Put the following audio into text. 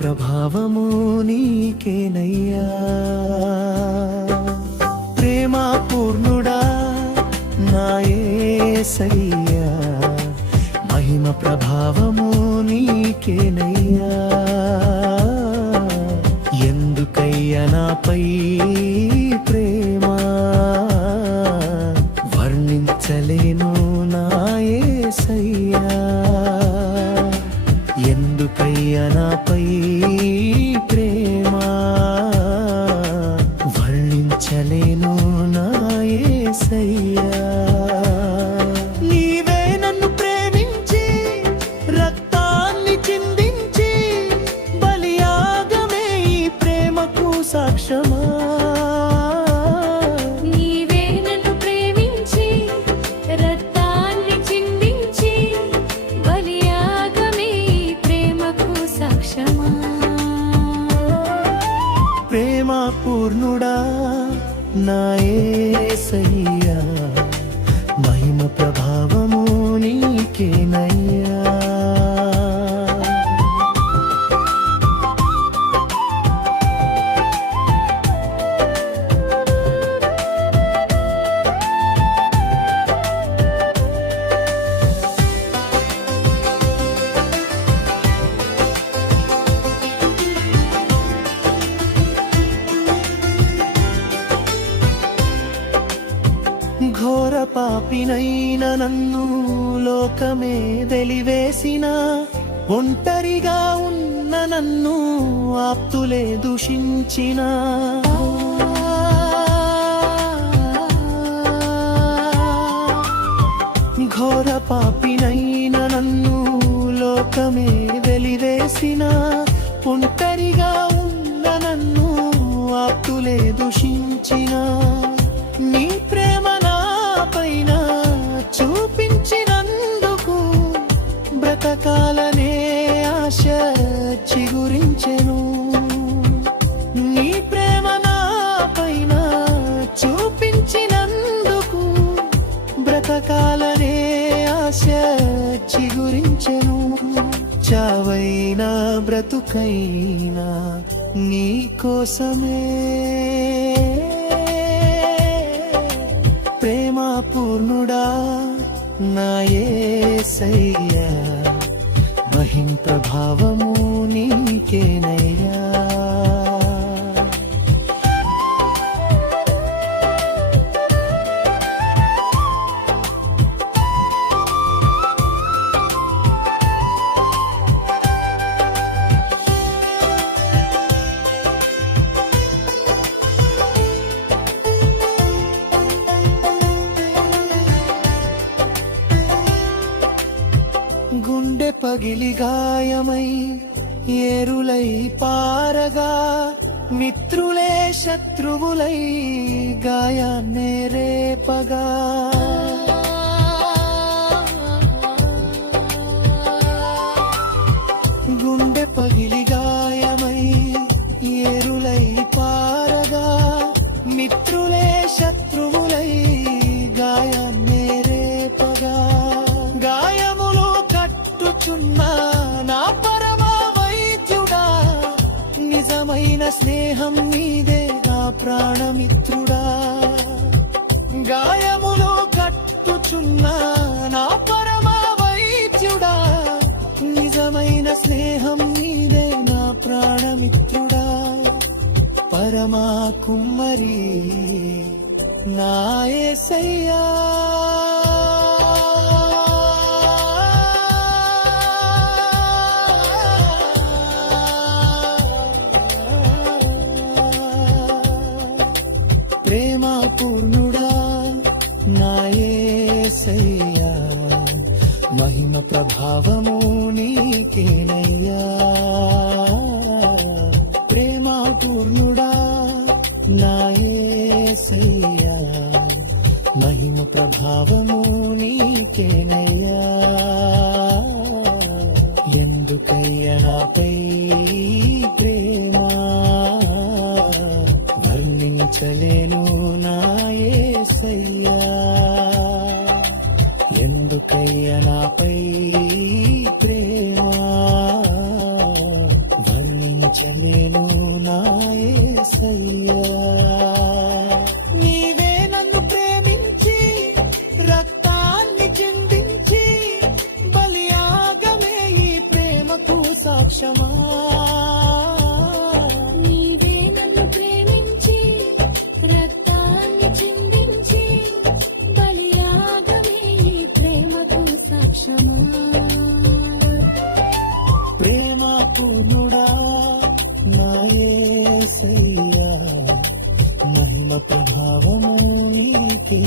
ప్రభావము నీకేనయ్యా. ప్రేమ పూర్ణుడా నా యేసయ్యా, మహిమ ప్రభావము నీకేనయ్యా. ఎందుకయ్యా నాపై ప్రేమ, వర్ణించలేను నా యేసయ్యా. ఎందుకయ్యా నాపై ప్రేమ, వర్ణించలేను నా యేసయ్యా. నీవే నన్ను ప్రేమించి రక్తాన్ని చిందించి బలియాగమే ఈ ప్రేమకు సాక్ష్యమా. నీవే నన్ను ప్రేమించి రక్తాన్ని చిందించి బలియాగమే ఈ ప్రేమకు సాక్ష్యమా. ప్రేమ పూర్ణుడా నా యేసయ్యా, మహిమ ప్రభావము నీకేనయ్యా. ఘోర పాపినైన నన్ను లోకమే వెలివేసిన, ఒంటరిగా ఉన్న నన్ను ఆప్తులే దూషించిన. ఘోర పాపినైన నన్ను లోకమే వెలివేసిన, ఒంటరిగా ఉన్న నన్ను ఆప్తులే దూషించిన. నీ ప్రేమ నాపైన చూపించినందుకు బ్రతకాలనే ఆశ చిగురించెను. నీ ప్రేమ నాపైన చూపించినందుకు బ్రతకాలనే ఆశ చిగురించెను. చావైనా బ్రతుకైనా నీ కోసమే. ప్రేమ పూర్ణుడా నా యేసయ్యా, మహిమ ప్రభావము నీకేనయ్యా. గుండె పగిలి గాయమై ఏరులై పారగా, మిత్రులే శత్రువులై గాయాన్నే రేపగా. గుండె పగిలి గాయమై ఏరులై పారగా, మిత్రులే శత్రువులై గాయాన్నే రేపగా. గాయములు కట్టుచున్నా నా పరమా వైద్యుడా, నిజమైన స్నేహం నీదే నా ప్రాణమిత్రుడా. గాయములు కట్టుచున్నా నా పరమా వైద్యుడా, నిజమైన స్నేహం నీదే నా ప్రాణమిత్రుడా. పరమా కుమ్మరి నా యేసయ్యా, ప్రేమ పూర్ణుడా నా యేసయ్యా, మహిమ ప్రభావము నీకేనయ్యా. ప్రేమ పూర్ణుడా నా యేసయ్యా, మహిమ ప్రభావము నీకేనయ్యా. ఎందుకయ్యా నాపై ప్రేమ, వర్ణించలేను నా యేసయ్యా. ఎందుకయ్యా నాపై ప్రేమ, వర్ణించలేను వర్ణించలేను నా యేసయ్యా నీవే నన్ను ప్రేమించి రక్తాన్ని చిందించి బలియాగమే ఈ ప్రేమకు సాక్ష్యమా నీవే నన్ను ప్రేమించి రక్తాన్ని చిందించి బలియాగమే ఈ ప్రేమకు సాక్ష్యమా ప్రేమ పూర్ణుడా నా యేసయ్యా మహిమ ప్రభావము నీకే